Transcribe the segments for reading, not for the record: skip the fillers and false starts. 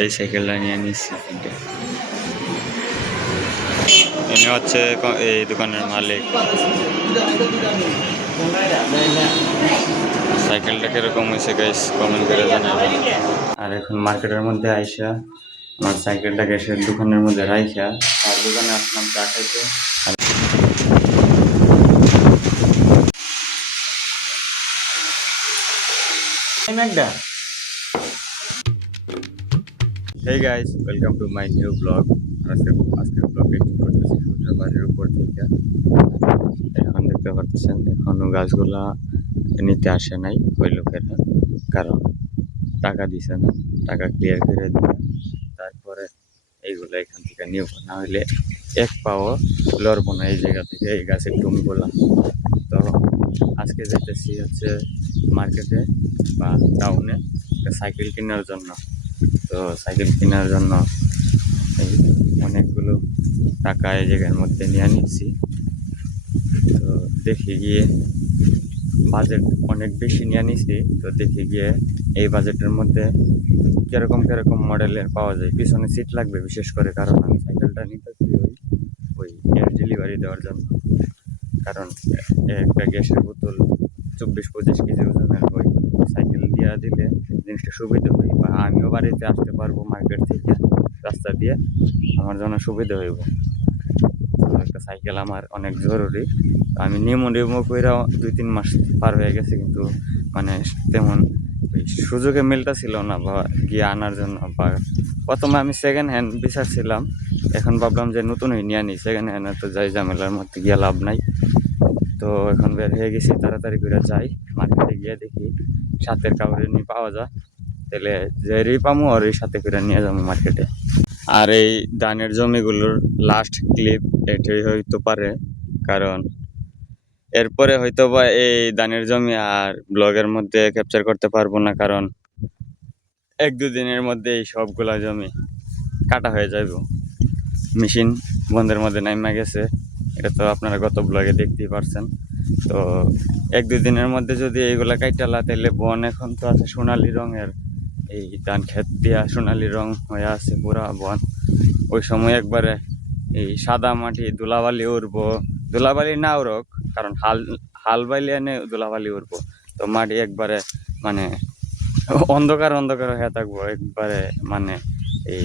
এই সাইকেলটা নিয়ে নিচ্ছি। ইনি হচ্ছে এই দোকানের মালিক। সাইকেলটা কিরকম হয়েছে গাইস কমেন্ট করে জানাবেন। আর এখন মার্কেটের মধ্যে আইসা আমার সাইকেলটা গ্যাসের দোকানের মধ্যে রাইখা আর দোকানে আসলাম চা খাইতে। Hey guys, welcome to my new vlog. আজকের ব্লগ এডিট করতেছি সূর্যবাড়ির উপর থেকে। এখন দেখতে পারতেছেন এখনো গাছগুলা নিতে আসে নাই ওই লোকেরা, কারণ টাকা দিছে না। টাকা ক্লিয়ার করে দিয়ে তারপরে এইগুলো এখান থেকে নিব, না হইলে এক পাও লড়বো না এই জায়গা থেকে, এই গাছের টুমগুলা। তো আজকে যেতেছি হচ্ছে মার্কেটে বা টাউনে সাইকেল কেনার জন্য। তো সাইকেল কেনার জন্য এই অনেকগুলো টাকা এই জায়গার মধ্যে নিয়ে নিচ্ছি। তো দেখে গিয়ে বাজেট অনেক বেশি নিয়ে নিছি। তো দেখে গিয়ে এই বাজেটের মধ্যে কিরকম কিরকম মডেলের পাওয়া যায়। পিছনে সিট লাগবে বিশেষ করে, কারণ আমি সাইকেলটা নিতেছি ওই গ্যাস ডেলিভারি দেওয়ার জন্য। কারণ একটা গ্যাসের বোতল 24-25 কেজি ওজনের হয়, সাইকেল দিয়ে দিলে জিনিসটা সুবিধা হয়, বা আমিও বাড়িতে আসতে পারবো মার্কেট থেকে রাস্তা দিয়ে, আমার জন্য সুবিধা হইব। একটা সাইকেল আমার অনেক জরুরি। আমি নিমো করে 2-3 মাস পার হয়ে গেছে, কিন্তু মানে তেমন সুযোগে মিলটা ছিল না বা গিয়ে আনার জন্য। বা প্রথমে আমি সেকেন্ড হ্যান্ড বিচারছিলাম, এখন ভাবলাম যে নতুনই নিয়ে আনি, সেকেন্ড হ্যান্ড তো যাই ঝামেলার মধ্যে গিয়ে লাভ নাই। তো এখন বের হয়ে গেছি, তাড়াতাড়ি করে যাই মার্কেটে, গিয়ে দেখি সাথের কাউরে নিয়ে পাওয়া যায়, তাহলে যে পামো আর এই সাথে করে নিয়ে যাবো মার্কেটে। আর এই ধানের জমিগুলোর লাস্ট ক্লিপ এটাই হইতে পারে, কারণ এরপরে হয়তো বা এই ধানের জমি আর ব্লগের মধ্যে ক্যাপচার করতে পারবো না, কারণ 1-2 দিনের মধ্যে এই সবগুলা জমি কাটা হয়ে যাইব। মেশিন বন্ধের মধ্যে নাইমা গেছে, এটা তো আপনারা গত ব্লগে দেখতেই পারছেন। তো 1-2 দিনের মধ্যে যদি এইগুলা কাইটালা, তাহলে বন এখন তো আছে সোনালি রঙের, এই ধান ক্ষেত দিয়া সোনালি রং হয়ে আছে পুরা বন। ওই সময় একবারে এই সাদা মাটি ধুলাবালি উড়বো, ধুলাবালি না উড়ক, কারণ হাল বাইলে এনে ধুলাবালি উড়বো। তো মাটি একবারে মানে অন্ধকার অন্ধকার হয়ে থাকবো একবারে, মানে এই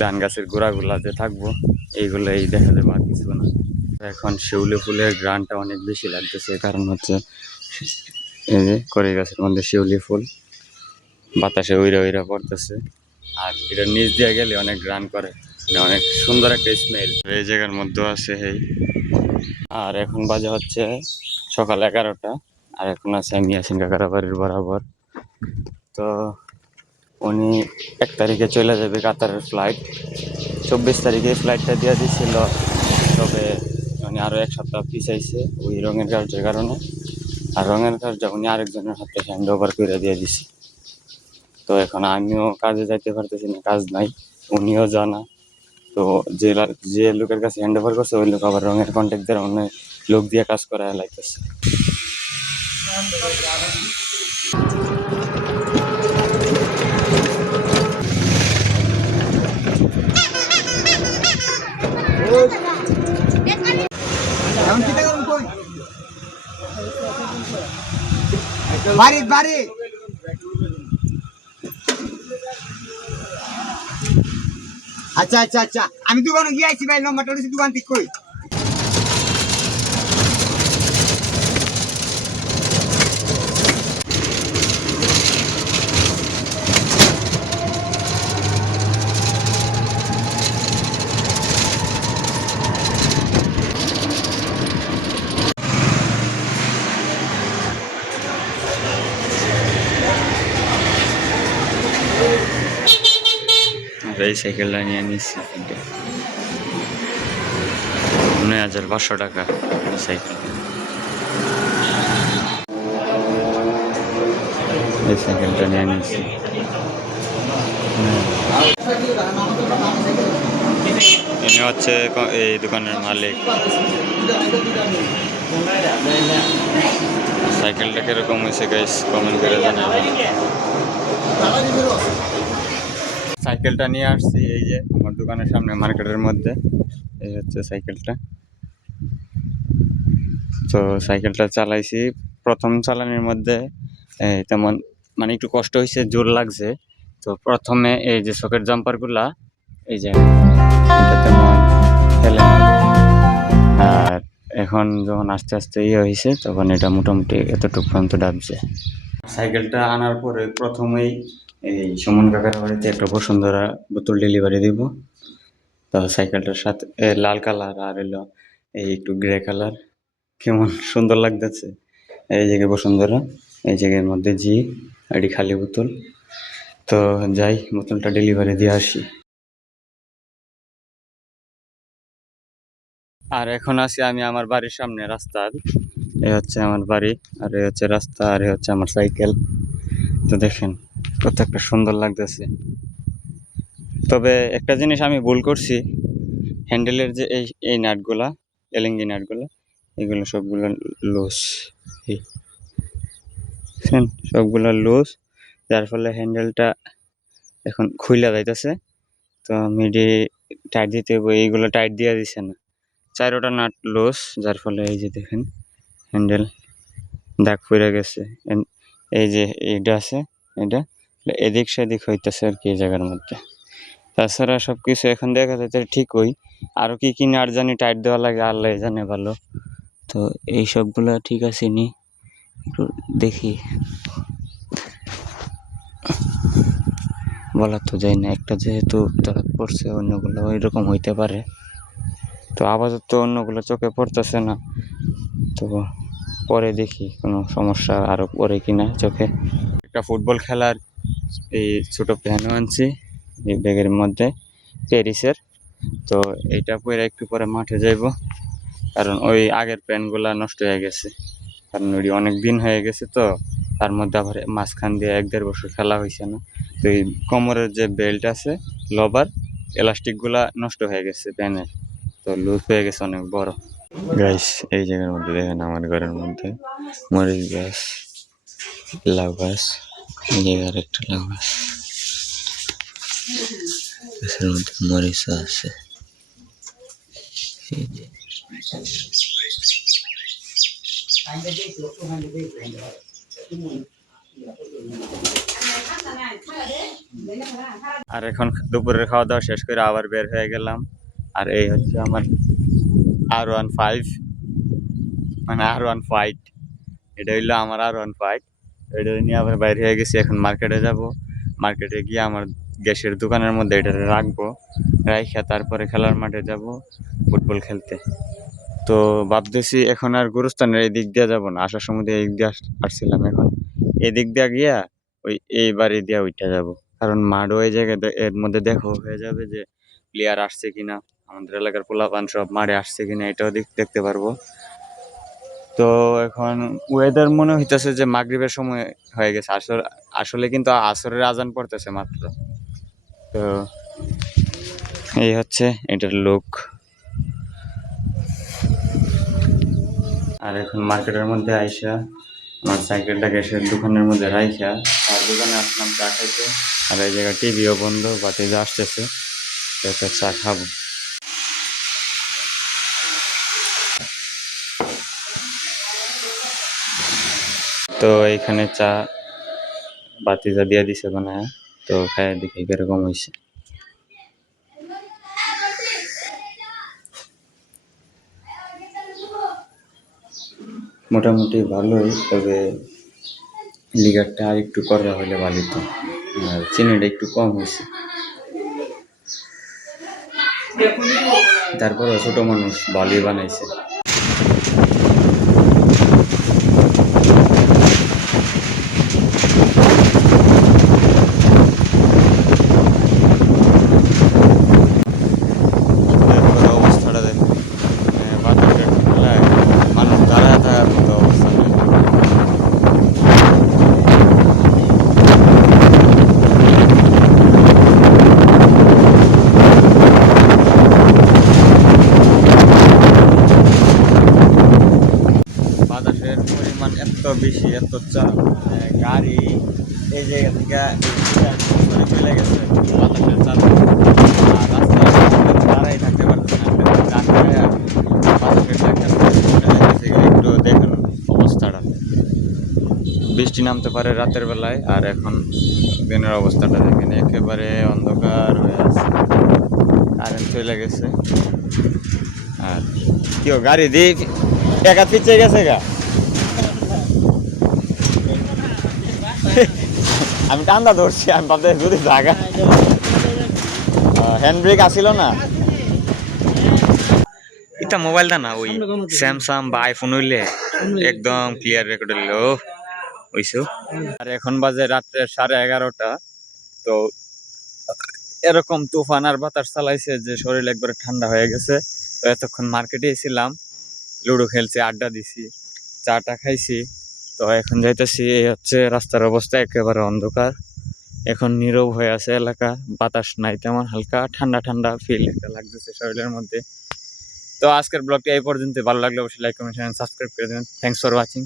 ধান গাছের গোড়াগুলা যে থাকবো এইগুলো এই দেখা যাবে, আর কিছু না। এখন শিউলি ফুলের গ্রানটা অনেক বেশি লাগতেছে, কারণ হচ্ছে এই যে কড়ই গাছের মধ্যে শিউলি ফুল বাতাসে উইরা উইরা পড়তেছে, আর এটা নিচ দিয়ে গেলে অনেক গ্রান করে, অনেক সুন্দর একটা স্মেল এই জায়গার মধ্যে আছে। এই আর এখন বাজে হচ্ছে সকাল 11টা, আর এখন আছে আমি ইয়াসিন কাকার বাড়ির বরাবর। তো উনি 1 তারিখে চলে যাবে কাতারের ফ্লাইট, 24 তারিখে ফ্লাইটটা দিয়ে দিচ্ছিল, তবে উনি আরও 1 সপ্তাহ পিছাইছে ওই রঙের কাজের কারণে। আর রঙের কাজটা উনি আরেকজনের হাতে হ্যান্ড ওভার করে দিয়ে দিছে। তো এখন আমিও কাজে যাইতে পারতেছি না, কাজ নাই, উনিও জানা। তো যে লোকের কাছে হ্যান্ড ওভার করছে ওই লোক আবার রঙের কন্ট্যাক্ট দিয়ে অন্য লোক দিয়ে কাজ করা লাগতেছে। বাড়ি আচ্ছা আচ্ছা আচ্ছা, আমি দোকানে গিয়ে আইছি ভাই, নম্বরটা দিছি দোকান ঠিক কই। এই সাইকেলটা নিয়ে নিচ্ছি 9,500 টাকা সাইকেল। এই সাইকেলটা নিয়ে নিচ্ছি। ইনি হচ্ছে এই দোকানের মালিক। সাইকেলটা কিরকম হয়েছে গাইস কমেন্ট করে জানাবেন। সাইকেলটা নিয়ে আসছি এই যে আমার দোকানের সামনে মার্কেটের মধ্যে। এই হচ্ছে সাইকেলটা। তো সাইকেলটা চালাইছি, প্রথম চালানোর মধ্যে তেমন মানে একটু কষ্ট হয়েছে, জোর লাগছে। তো প্রথমে এই যে সকেট জাম্পারগুলা এই যে এটা তেমন ফেলে না। আর এখন যখন আস্তে আস্তে ইয়ে হয়েছে তখন এটা মোটামুটি এতটুকু পর্যন্ত ডাবছে। সাইকেলটা আনার পরে প্রথমেই এই সুমন কাকার বাড়িতে একটা বসুন্ধরা বোতল ডেলিভারি দিব। তো সাইকেলটার সাথে লাল কালার আর এলো এই একটু গ্রে কালার, কেমন সুন্দর লাগতেছে। এই জায়গায় বসুন্ধরা, এই জায়গার মধ্যে জি এটি খালি বোতল। তো যাই বোতলটা ডেলিভারি দিয়ে আসি। আর এখন আছি আমি আমার বাড়ির সামনে রাস্তার। এই হচ্ছে আমার বাড়ি, আর এই হচ্ছে রাস্তা, আর এই হচ্ছে আমার সাইকেল। তো দেখেন কত একটা সুন্দর লাগতেছে। তবে একটা জিনিস আমি ভুল করছি, হ্যান্ডেলের যে এই এই নাটগুলা, এলএঙ্গি নাটগুলা, এগুলো সবগুলো লুজ। এই সবগুলো লুজ, যার ফলে হ্যান্ডেলটা এখন খুইলা যাইতেছে। তো মিডি টাইট দিতে হবে, এইগুলো টাইট দিয়ে দিছে না, চারোটা নাট লুজ, যার ফলে এই যে দেখেন হ্যান্ডেল দাগ পড়ে গেছে। এই যে এইটা আছে, এটা এদিক সেদিক হইতেছে আর কি এই জায়গার মধ্যে। তাছাড়া সব কিছু এখন দেখা যাচ্ছে ঠিকই, আরও কি কি নাট জানি টাইট দেওয়া লাগে আল্লাহ জানে ভালো। তো এই সবগুলো ঠিক আছে নি, একটু দেখি, বলা তো যায় না, একটা যেহেতু ধরাত পড়ছে অন্যগুলো ওই রকম হইতে পারে। তো আপাতত অন্যগুলো চোখে পড়তেছে না, তো পরে দেখি কোনো সমস্যা আরও পরে কিনা চোখে। একটা ফুটবল খেলার এই ছোট প্যানও আনছি এই ব্যাগের মধ্যে, প্যারিসের। তো এইটা পরে একটু পরে মাঠে যাইব, কারণ ওই আগের প্যান্টগুলা নষ্ট হয়ে গেছে, কারণ ওই অনেক দিন হয়ে গেছে। তো তার মধ্যে আবার মাঝখান দিয়ে 1-1.5 বছর খেলা হয়েছে না। তো এই কোমরের যে বেল্ট আছে লবার, এলাস্টিকগুলা নষ্ট হয়ে গেছে প্যানের, তো লুজ হয়ে গেছে অনেক বড়। গাইস এই জায়গার মধ্যে দেখেন আমার ঘরের মধ্যে মরিচ গাছ, লাউ গাছ, এই জায়গার একটা লাউ গাছ, গাছের মধ্যে মরিচ আছে। এই যে আর এখন দুপুরের খাওয়া দাওয়া শেষ করে আবার বের হয়ে গেলাম। আর এই হচ্ছে আমার R15, মানে R15, এটা হইলো আমার R15। এটা নিয়ে আবার বাইরে হয়ে গেছি, এখন মার্কেটে যাব। মার্কেটে গিয়ে আমার গ্যাসের দোকানের মধ্যে এটা রাখবো, রাইখা তারপরে খেলার মাঠে যাব ফুটবল খেলতে। তো ভাবতেছি এখন আর গুরুস্থানের এই দিক দিয়ে যাবো না, আসার সময় এই দিক দিয়ে আসছিলাম, এখন এদিক দিয়ে গিয়া ওই এই বাড়ি দিয়ে ওইটা যাব। কারণ মাঠও ওই জায়গায় এর মধ্যে দেখো হয়ে যাবে যে প্লেয়ার আসছে কিনা, আমাদের এলাকার পোলাপান সব মাঠে আসছে কিনা এটাও দেখতে পারবো। তো এখন ওয়েদার মনে হইতেছে যে মাগরিবের সময় হয়ে গেছে, আসলে কিন্তু আসরের আজান পড়তেছে মাত্র। তো এই হচ্ছে এটার লুক। আর এখন মার্কেটের মধ্যে আইসা আমার সাইকেলটা গ্যাসের দোকানের মধ্যে রাইখা আর দোকানে আসলাম চা খাইতে। আর এই জায়গায় টিভিও বন্ধ, বাতিজা আসতেছে, তো একটা চা খাবো। তো এইখানে চা বাতিজা দিয়ে দিছে বানায়, তো খাই দেখি কিরকম হয়েছে। মোটামুটি ভালোই, তবে লিগারটা আর একটু করা হলে ভালো হতো, আর চিনিটা একটু কম হয়েছে। তারপরে ছোট মানুষ ভালোই বানাইছে। অবস্থাটা দেখো, বাতাসের ঠেলায় মানুষ দাঁড়ায় থাকার মতো অবস্থা নেই। বাতাসের পরিমাণ এত বেশি, এত চাপ, গাড়ি এই জায়গা থেকে চলে গেছে বাতাসের বৃষ্টি নামতে পারে রাতের বেলায়। আর এখন দিনের অবস্থাটা দেখেন, একেবারে অন্ধকার হয়ে আছে, কারেন্ট চলে গেছে। আর কেউ গাড়ি দিয়ে একা পিছিয়ে গেছে গা। আমি টান্দা ধরছি, আমি ভাবতে যদি জায়গা হ্যান্ড ব্রেক আসিল না। এটা মোবাইলটা না, ওই স্যামসাং বা আইফোন হইলে একদম ক্লিয়ার রেকর্ড হইলো হইছো। আর এখন বাজে রাত্রে 11:30। তো এরকম তুফান আর বাতাস চালাইছে যে শরীর একবারে ঠান্ডা হয়ে গেছে। তো এতক্ষণ মার্কেটে ছিলাম, লুডো খেলছি, আড্ডা দিছি, চাটা খাইছি। তো এখন যাইতেছি, এই হচ্ছে রাস্তার অবস্থা, একেবারে অন্ধকার। এখন নীরব হয়ে আছে এলাকা, বাতাস নাই তেমন, হালকা ঠান্ডা ঠান্ডা ফিল একটা লাগতেছে শরীরের মধ্যে। তো আজকের ব্লগটি এই পর্যন্ত। ভালো লাগলে অবশ্যই লাইক কমেন্ট সাবস্ক্রাইব করে দেবেন। Thanks for watching.